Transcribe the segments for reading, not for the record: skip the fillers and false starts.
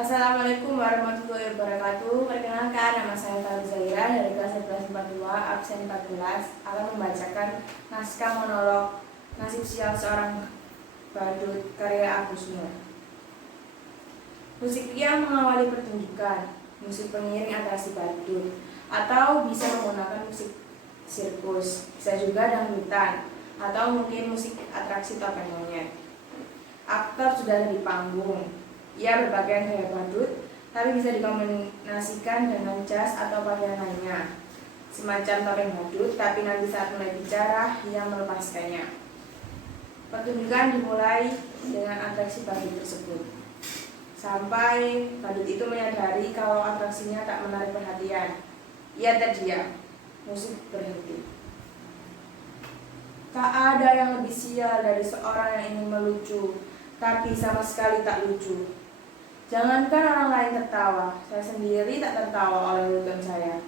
Assalamualaikum warahmatullahi wabarakatuh. Perkenalkan, nama saya Fahri Zaira dari kelas 1142 absen 14 akan membacakan naskah monolog Nasib Sial Seorang Badut karya Agus Nur. Musik yang mengawali pertunjukan, musik pengiring atraksi badut, atau bisa menggunakan musik sirkus, bisa juga dangdutan, atau mungkin musik atraksi topeng monyet. Aktor sudah ada di panggung. Ia berpakaian gaya badut, tapi bisa dikombinasikan dengan jas atau pakaian lainnya, semacam topeng badut, tapi nanti saat mulai bicara, ia melepaskannya. Pertunjukan dimulai dengan atraksi badut tersebut, sampai badut itu menyadari kalau atraksinya tak menarik perhatian. Ia terdiam, musik berhenti. Tak ada yang lebih sial dari seorang yang ingin melucu, tapi sama sekali tak lucu. Jangankan orang lain tertawa, saya sendiri tak tertawa oleh lucuan saya.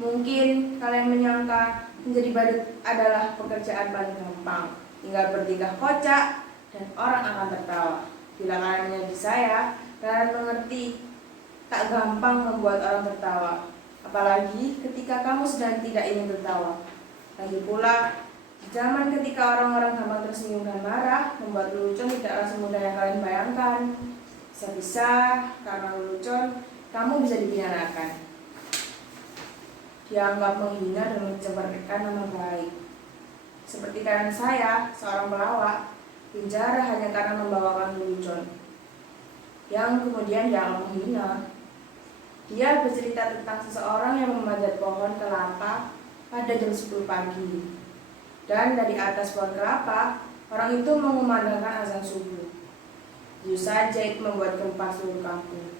Mungkin kalian menyangka menjadi badut adalah pekerjaan paling gampang, tinggal bertingkah kocak dan orang akan tertawa. Bila kalian menjadi saya, kalian mengerti tak gampang membuat orang tertawa, apalagi ketika kamu sedang tidak ingin tertawa. Lagi pula, di zaman ketika orang-orang gampang tersenyum dan marah, membuat lelucon tidaklah semudah yang kalian bayangkan. Bisa-bisa karena lelucon, kamu bisa dipidanakan, dianggap menghina dan mencemarkan nama baik. Seperti kalian saya, seorang pelawak, penjara hanya karena membawakan lelucon, yang kemudian dianggap menghina. Dia bercerita tentang seseorang yang memanjat pohon kelapa pada jam 10 pagi. Dan dari atas pohon kelapa, orang itu mengumandangkan azan subuh. Jujur saja itu membuat gempa seluruh kampung.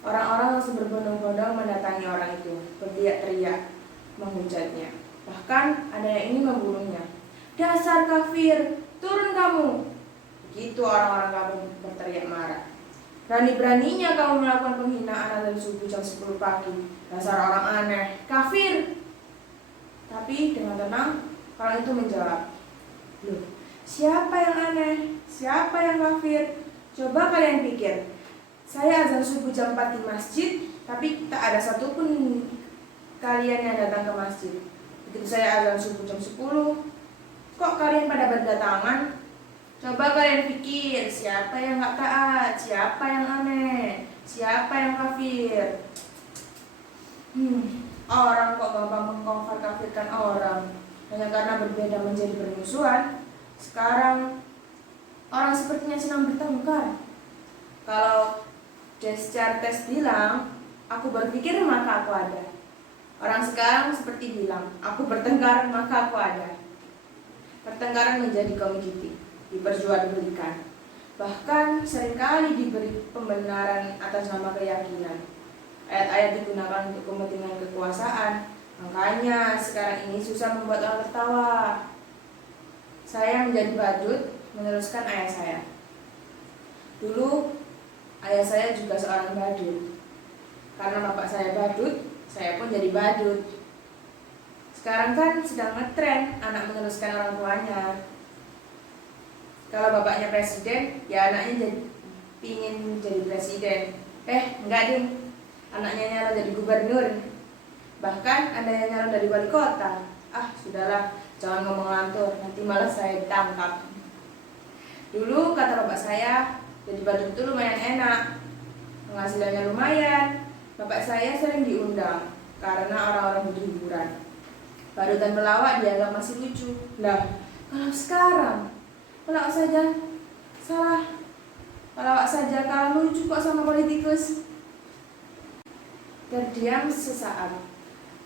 Orang-orang langsung berbondong-bondong mendatangi orang itu, berteriak-teriak, menghujatnya. Bahkan ada yang ingin membunuhnya. Dasar kafir, turun kamu! Begitu orang-orang kampung berteriak marah. Berani-beraninya kamu melakukan penghinaan azan subuh jam 10 pagi. Dasar orang aneh, kafir! Tapi dengan tenang, orang itu menjawab, "Loh, siapa yang aneh? Siapa yang kafir? Coba kalian pikir, saya azan subuh jam 4 di masjid, tapi tak ada satupun kalian yang datang ke masjid. Begitu saya azan subuh jam 10, kok kalian pada berdatangan? Coba kalian pikir, siapa yang gak taat? Siapa yang aneh? Siapa yang kafir?" Orang kok gampang mengkafir-kafirkan orang hanya karena berbeda menjadi bermusuhan. Sekarang orang sepertinya senang bertengkar. Kalau Descartes bilang, aku berpikir maka aku ada. Orang sekarang seperti bilang, aku bertengkar maka aku ada. Pertengkaran menjadi komoditi, diperjualbelikan. Bahkan seringkali diberi pembenaran atas nama keyakinan. Ayat-ayat digunakan untuk kepentingan kekuasaan. Makanya sekarang ini susah membuat orang tertawa. Saya menjadi badut meneruskan ayah saya. Dulu ayah saya juga seorang badut. Karena bapak saya badut, saya pun jadi badut. Sekarang kan sedang ngetren anak meneruskan orang tuanya. Kalau bapaknya presiden, ya anaknya pingin jadi presiden. Enggak deh, anaknya nyala jadi gubernur. Bahkan ada yang nyalon dari wali kota. Sudahlah, jangan ngomong lantur, nanti malah saya ditangkap. Dulu kata bapak saya, jadi badut itu lumayan enak, penghasilannya lumayan. Bapak saya sering diundang karena orang-orang butuh hiburan. Badut dan pelawak dianggap masih lucu. Lah, kalau sekarang pelawak saja salah, pelawak saja kalah lucu kok sama politikus. Terdiam sesaat.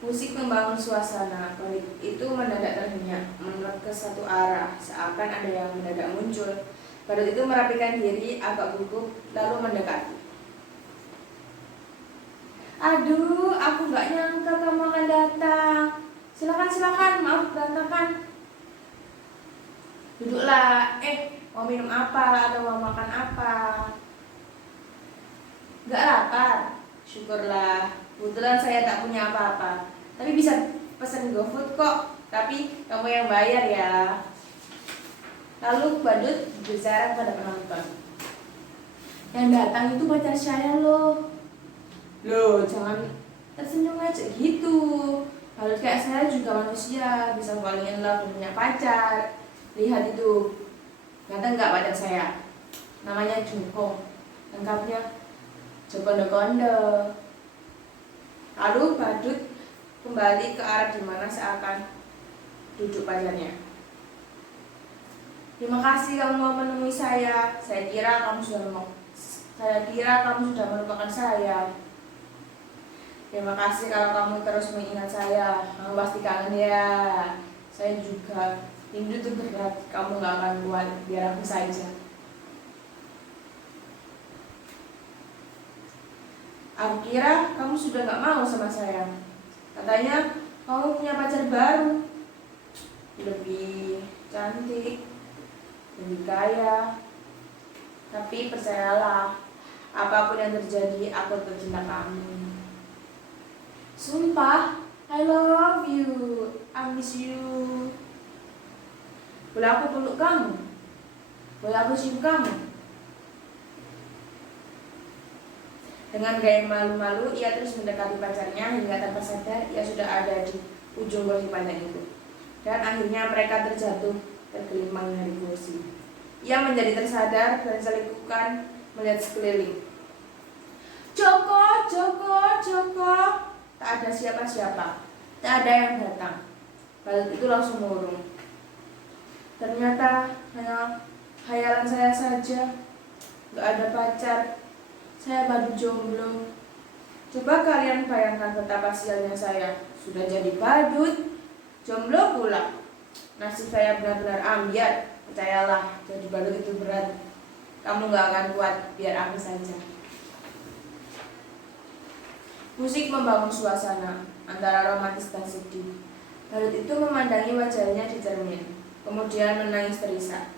Musik membangun suasana, pelik itu mendadak terhenyak, menolak ke satu arah, seakan ada yang mendadak muncul. Badut itu merapikan diri, agak gugup, lalu mendekati. "Aduh, aku gak nyangka kamu akan datang. Silakan, maaf berantakan. Duduklah, mau minum apa atau mau makan apa? Gak lapar? Syukurlah, kebetulan saya tak punya apa-apa. Tapi bisa pesan GoFood kok, tapi kamu yang bayar ya." Lalu badut berbicara kepada penonton, Yang datang itu pacar saya loh. Loh, jangan tersenyum aja gitu. Kalau kayak saya juga manusia, bisa falling in love dan punya pacar. Lihat itu, datang nggak pacar saya? Namanya Joko, lengkapnya Joko Ndokondo. Lalu badut kembali ke arah dimana saya akan duduk pacarnya. Terima kasih kamu mau menemui saya. Saya kira kamu sudah melupakan saya. Terima kasih kalau kamu terus mengingat saya. Kamu pasti kangen ya. Saya juga. Rindu itu berat. Kamu gak akan kuat. Biar aku saja. Aku kira kamu sudah gak mau sama saya. Katanya kamu punya pacar baru. Lebih cantik, lebih kaya. Tapi percayalah, apapun yang terjadi, aku tetap cinta kamu. Sumpah, I love you, I miss you. Boleh aku peluk kamu? Boleh aku cium kamu? Dengan gaya malu-malu, ia terus mendekati pacarnya hingga tanpa sadar ia sudah ada di ujung kursi panjang itu. Dan akhirnya mereka tergelimang dari kursi. Ia menjadi tersadar dan selikukan melihat sekeliling. Joko, Joko, Joko. Tak ada siapa-siapa. Tak ada yang datang. Badut itu langsung murung. Ternyata hanya khayalan saya saja. Gak ada pacar. Saya badut jomblo. Coba kalian bayangkan betapa sialnya saya. Sudah jadi badut, jomblo pula. Nasib saya benar-benar ambyar. Percayalah, jadi badut itu berat. Kamu gak akan kuat, biar aku saja. Musik membangun suasana antara romantis dan sedih. Badut itu memandangi wajahnya di cermin, kemudian menangis terisak.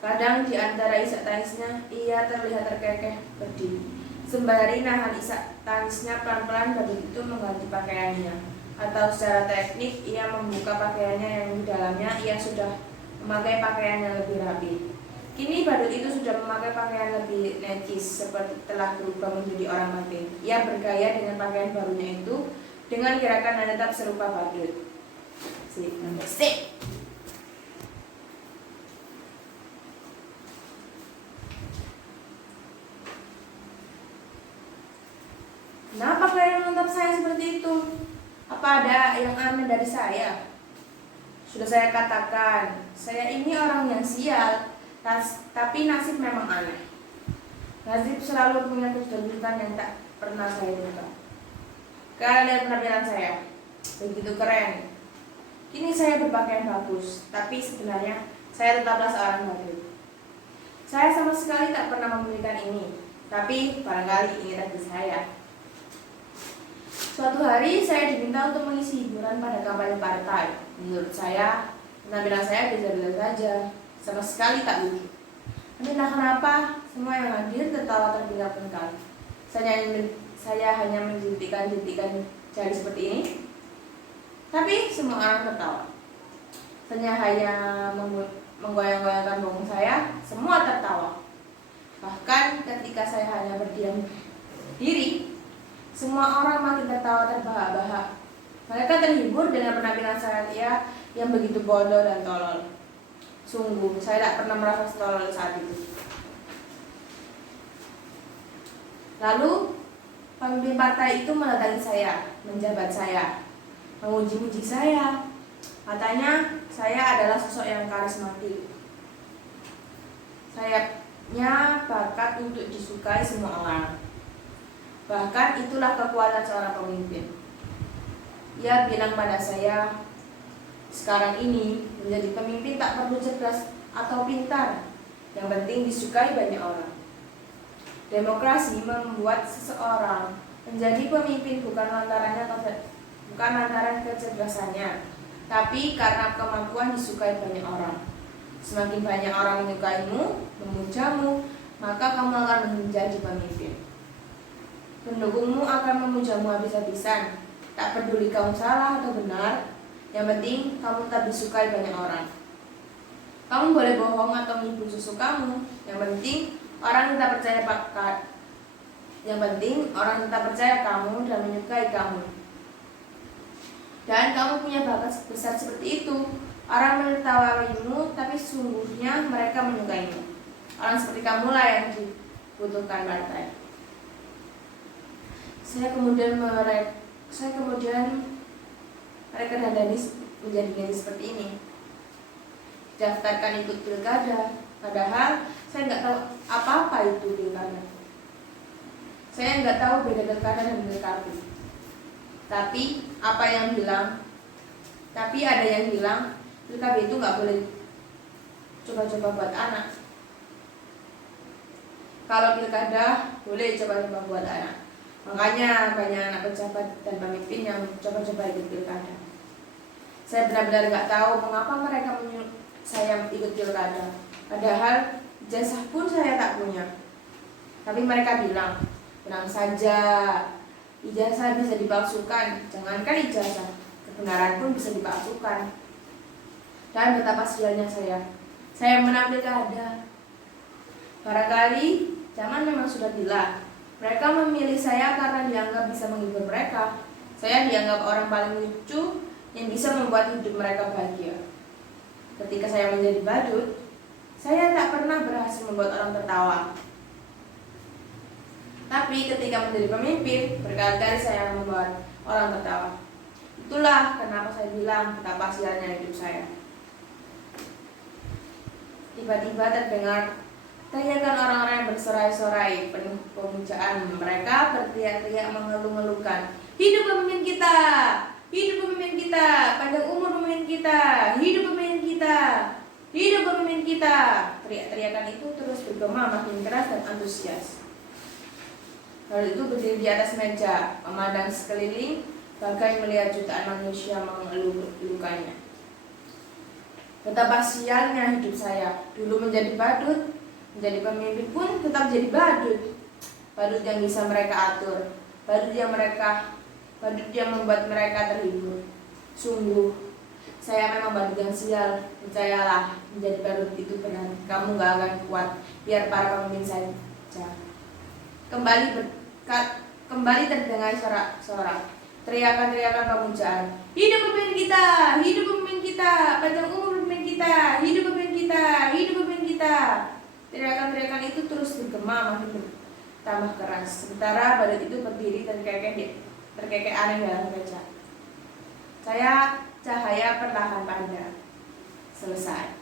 Kadang di antara isak tangisnya, ia terlihat terkekeh berdiri. Sembari nahan isak tangisnya, pelan-pelan badut itu mengganti pakaiannya. Atau secara teknik, ia membuka pakaiannya yang di dalamnya ia sudah memakai pakaian yang lebih rapi. Kini badut itu sudah memakai pakaian lebih necis, seperti telah berubah menjadi orang penting. Ia bergaya dengan pakaian barunya itu, dengan gerakan dan tetap serupa badut. Sip. Kenapa kalian menatap saya seperti itu? Apa ada yang aneh dari saya? Sudah saya katakan, saya ini orang yang sial. Tapi nasib memang aneh. Nasib selalu punya kejutan yang tak pernah saya duga. Kalian lihat penampilan saya, begitu keren. Kini saya berpakaian bagus, tapi sebenarnya saya tetaplah seorang badut. Saya sama sekali tak pernah memberikan ini, tapi barangkali ini takdir saya. Suatu hari saya diminta untuk mengisi hiburan pada kampanye partai. Menurut saya, penampilan saya biasa-biasa saja. Sama sekali tak lucu. Entah kenapa, semua yang hadir tertawa terpingkal-pingkal. Saya hanya menjentikan-jentikan jari seperti ini. Tapi semua orang tertawa. Saya hanya menggoyang-goyangkan punggung saya, semua tertawa. Bahkan ketika saya hanya berdiam diri, semua orang makin tertawa terbahak-bahak. Mereka terhibur dengan penampilan saya yang begitu bodoh dan tolol. Sungguh, saya tak pernah merasa tolol saat itu. Lalu, pemimpin partai itu mendatangi saya, menjabat saya, memuji-muji saya. Katanya, saya adalah sosok yang karismatik. Sayapnya bakat untuk disukai semua orang. Bahkan itulah kekuatan seorang pemimpin. Ia bilang pada saya, sekarang ini menjadi pemimpin tak perlu cerdas atau pintar, yang penting disukai banyak orang. Demokrasi membuat seseorang menjadi pemimpin bukan lantaran kecerdasannya, tapi karena kemampuan disukai banyak orang. Semakin banyak orang menyukaimu, memujamu, maka kamu akan menjadi pemimpin. Pendukungmu akan memujamu habis-habisan, tak peduli kamu salah atau benar. Yang penting kamu tetap disukai banyak orang. Kamu boleh bohong atau menipu susu kamu. Yang penting Orang tetap percaya pakat. Yang penting orang tetap percaya kamu dan menyukai kamu. Dan kamu punya bakat besar seperti itu. Orang menertawaimu, tapi sungguhnya mereka menyukaimu. Orang seperti kamulah yang dibutuhkan partai. Saya kemudian mereka dandani menjadi gadis seperti ini. Daftarkan ikut pilkada, padahal saya nggak tahu apa-apa itu pilkada. Saya nggak tahu beda pilkada dan pilkada. Tapi ada yang bilang pilkada itu nggak boleh coba-coba buat anak. Kalau pilkada boleh coba-coba buat anak. Makanya banyak anak pejabat dan pemimpin yang coba-coba ikut pilkada. Saya benar-benar nggak tahu mengapa mereka menyuruh saya ikut pilkada. Padahal ijazah pun saya tak punya. Tapi mereka bilang, tenang saja, ijazah bisa dipalsukan. Jangankan ijazah, kebenaran pun bisa dipalsukan. Dan betapa sialnya saya menang pilkada. Barangkali zaman memang sudah gila. Mereka memilih saya karena dianggap bisa menghibur mereka. Saya dianggap orang paling lucu yang bisa membuat hidup mereka bahagia. Ketika saya menjadi badut, saya tak pernah berhasil membuat orang tertawa. Tapi ketika menjadi pemimpin, berkali-kali saya membuat orang tertawa. Itulah kenapa saya bilang betapa sialnya hidup saya. Tiba-tiba terdengar teriakan orang-orang yang bersorai-sorai penuh pemujaan. Mereka berteriak-teriak mengeluh-ngeluhkan, hidup pemimpin kita, hidup pemimpin kita, panjang umur pemimpin kita, hidup pemimpin kita, hidup pemimpin kita. Teriak-teriakan itu terus bergema makin keras dan antusias. Lalu itu berdiri di atas meja, memandang sekeliling, bagai melihat jutaan manusia mengeluh-eluhkannya. Betapa sialnya hidup saya. Dulu menjadi badut, menjadi pemimpin pun tetap jadi badut. Badut yang bisa mereka atur, badut yang membuat mereka terhibur. Sungguh, saya memang badut yang sial. Percayalah, menjadi badut itu benar. Kamu gak akan kuat, biar para pemimpin saja. Kembali terdengar sorak-sorak, teriakan-teriakan pemujaan. Hidup pemimpin kita, hidup pemimpin kita, panjang umur pemimpin kita, hidup pemimpin kita, hidup pemimpin kita. Teriakan-teriakan itu terus bergema makin bertambah keras. Sementara badut itu berdiri terkekeh aneh dalam meja. Cahaya perlahan padam. Selesai.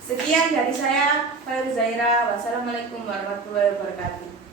Sekian dari saya, Fairu Zaira. Wassalamualaikum warahmatullahi wabarakatuh.